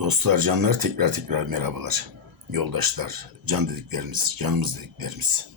Dostlar, canlar tekrar tekrar merhabalar. Yoldaşlar, can dediklerimiz, canımız dediklerimiz.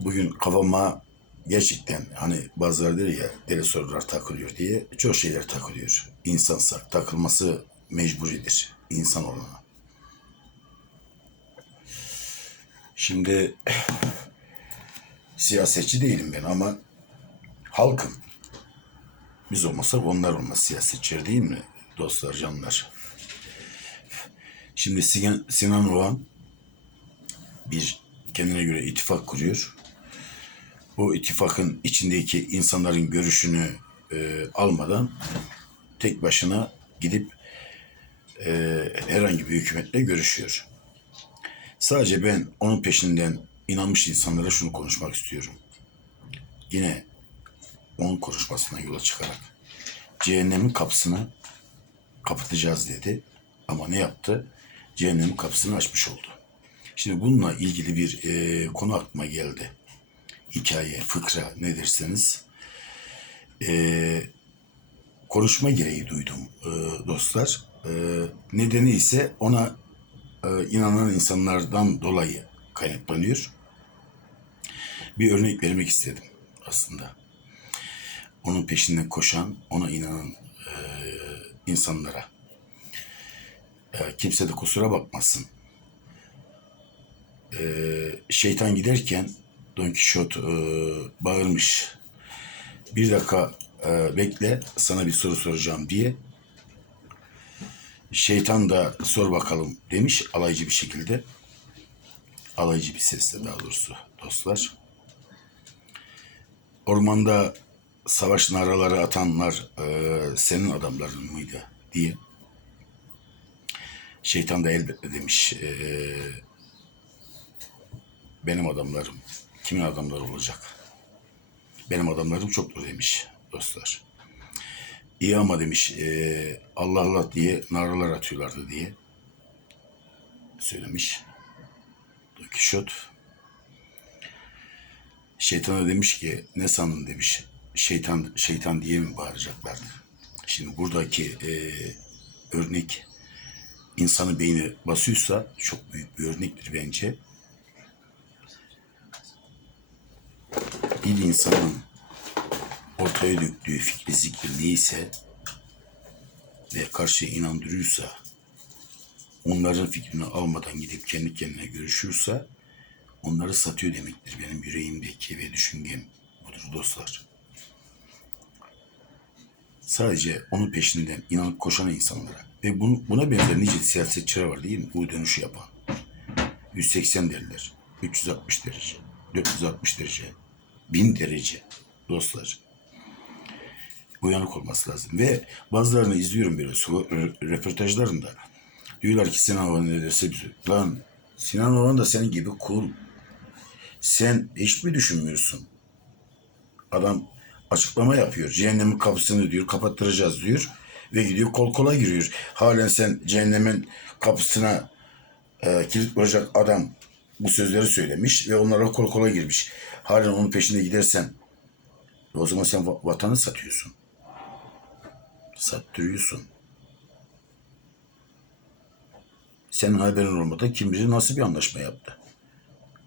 Bugün kafama gerçekten hani bazıları der ya deli sorular takılıyor diye çok şeyler takılıyor. İnsansak takılması mecburidir insan olana. Şimdi siyasetçi değilim ben ama halkım. Biz olmasak onlar olmaz siyasetçiler değil mi dostlar canlar? Şimdi Sinan, Sinan Oğan bir kendine göre ittifak kuruyor. Bu ittifakın içindeki insanların görüşünü e, almadan tek başına gidip e, herhangi bir hükümetle görüşüyor. Sadece ben onun peşinden inanmış insanlara şunu konuşmak istiyorum. Yine onun konuşmasından yola çıkarak cehennemin kapısını kapatacağız dedi. Ama ne yaptı? Cehennemin kapısını açmış oldu. Şimdi bununla ilgili bir e, konu aklıma geldi. Hikaye, fıkra ne derseniz. E, konuşma gereği duydum e, dostlar. E, nedeni ise ona e, inanan insanlardan dolayı kaynaklanıyor. Bir örnek vermek istedim aslında onun peşinden koşan, ona inanan e, insanlara. E, kimse de kusura bakmasın. E, şeytan giderken Don Quixote e, bağırmış. Bir dakika e, bekle, sana bir soru soracağım diye. Şeytan da sor bakalım demiş alaycı bir şekilde. Alaycı bir sesle daha doğrusu dostlar. Ormanda savaş naraları atanlar e, senin adamların mıydı diye. Şeytan da elbette demiş. E, benim adamlarım. Kimin adamları olacak? Benim adamlarım çoktur demiş dostlar. İyi ama demiş e, Allah Allah diye naralar atıyorlardı diye söylemiş. Don Quixote. Şeytana demiş ki ne sandın demiş şeytan şeytan diye mi bağıracaklardı? Şimdi buradaki e, örnek insanın beyni basıyorsa çok büyük bir örnektir bence. Bir insanın ortaya döktüğü fikri zikri neyse ve karşıya inandırıyorsa onların fikrini almadan gidip kendi kendine görüşürse onları satıyor demektir benim yüreğimdeki ve düşüncem budur dostlar. Sadece onun peşinden inanıp koşan insanlara ve bunu, buna benzer nice siyasetçiler var değil mi? Bu dönüşü yapan. 180 derler, 360 derece, 460 derece, 1000 derece dostlar. Uyanık olması lazım. Ve bazılarını izliyorum böyle röportajlarında. Diyorlar ki Sinan Oğan ne derse bize. Lan Sinan Oğan da senin gibi cool. Sen hiç mi düşünmüyorsun? Adam açıklama yapıyor. Cehennemin kapısını diyor kapattıracağız diyor. Ve gidiyor kol kola giriyor. Halen sen cehennemin kapısına e, kilit vuracak adam bu sözleri söylemiş ve onlara kol kola girmiş. Halen onun peşinde gidersen o zaman sen vatanı satıyorsun. Sattırıyorsun. Senin haberin olmadan kim bilir nasıl bir anlaşma yaptı.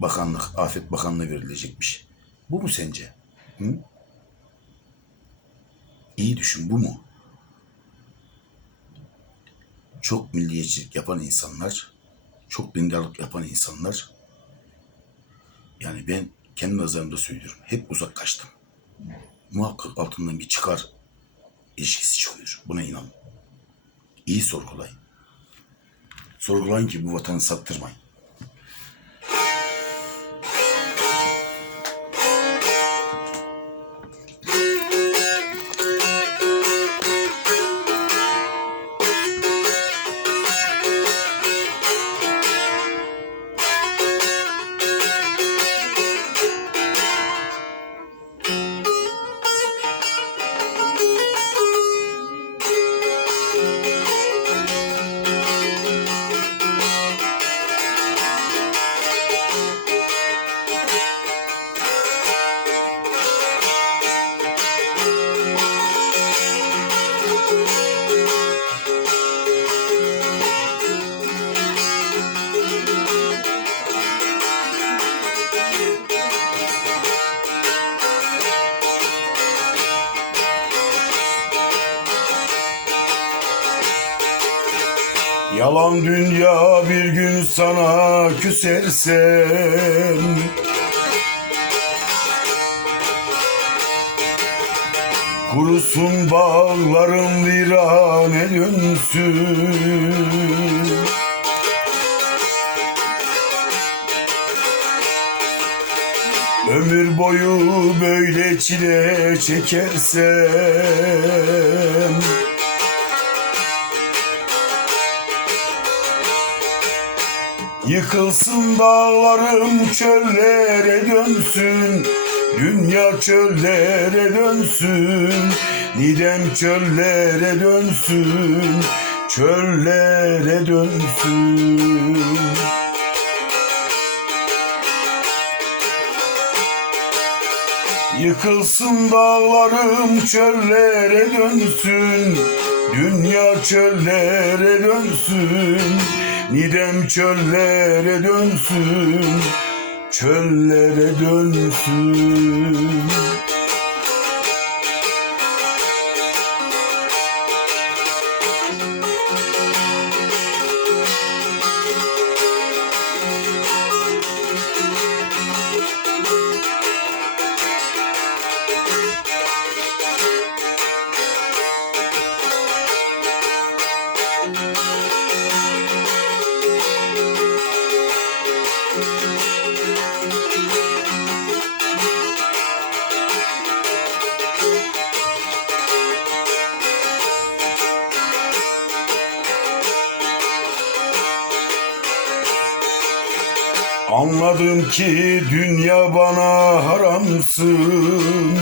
Bakanlık, Afet Bakanlığı verilecekmiş. Bu mu sence? Hı? İyi düşün bu mu? Çok milliyetçilik yapan insanlar, çok dindarlık yapan insanlar, yani ben kendi nazarımda söylüyorum, hep uzaklaştım. Muhakkak altından bir çıkar ilişkisi çıkıyor. Buna inanın. İyi sorgulayın. Sorgulayın ki bu vatanı sattırmayın. Yalan dünya bir gün sana küsersem. Kurusun bağlarım virane dönsün. Ömür boyu böyle çile çekersem Yıkılsın dağlarım çöllere dönsün. Dünya çöllere dönsün. Nidem çöllere dönsün. Çöllere dönsün. Yıkılsın dağlarım çöllere dönsün Dünya çöllere dönsün Nidem çöllere dönsün Çöllere dönsün Anladım ki dünya bana haramsın.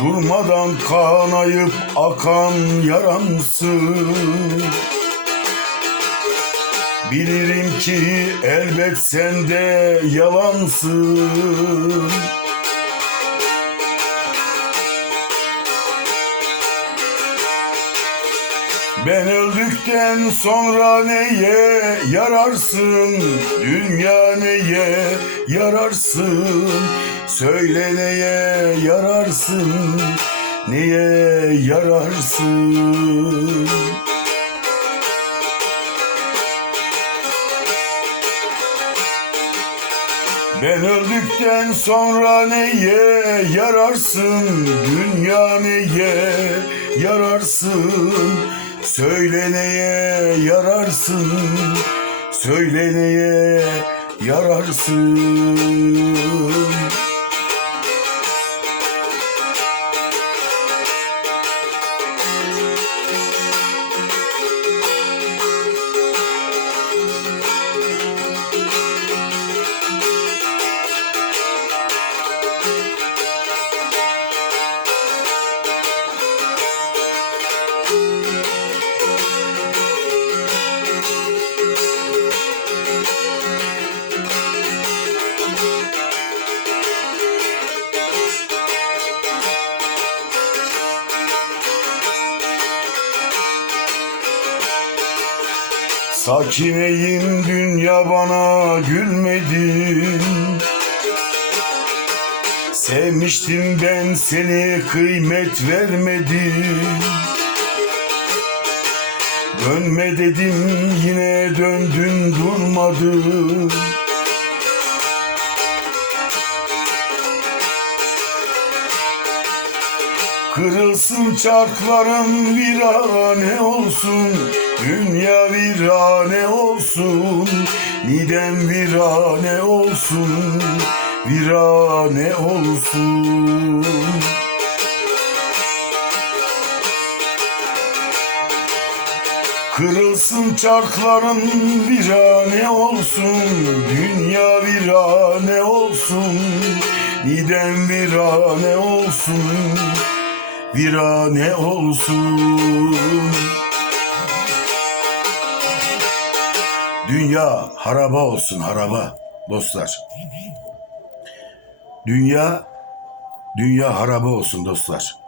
Durmadan kanayıp akan yaramsın. Bilirim ki elbet sende yalansın Ben öldükten sonra neye yararsın? Dünya neye yararsın? Söyle neye yararsın? Neye yararsın? Ben öldükten sonra neye yararsın? Dünya neye yararsın? Söyle neye yararsın? Söyle neye yararsın? Sakineyim dünya bana gülmedin. Sevmiştim ben seni kıymet vermedin. Dönme dedim yine döndün durmadın. Kırılsın çarklarım virane olsun Dünya virane olsun Midem virane olsun Virane olsun. Kırılsın çarkların virane olsun Dünya virane olsun Nidem virane olsun Virane olsun Dünya haraba olsun haraba dostlar. Dünya Dünya haraba olsun dostlar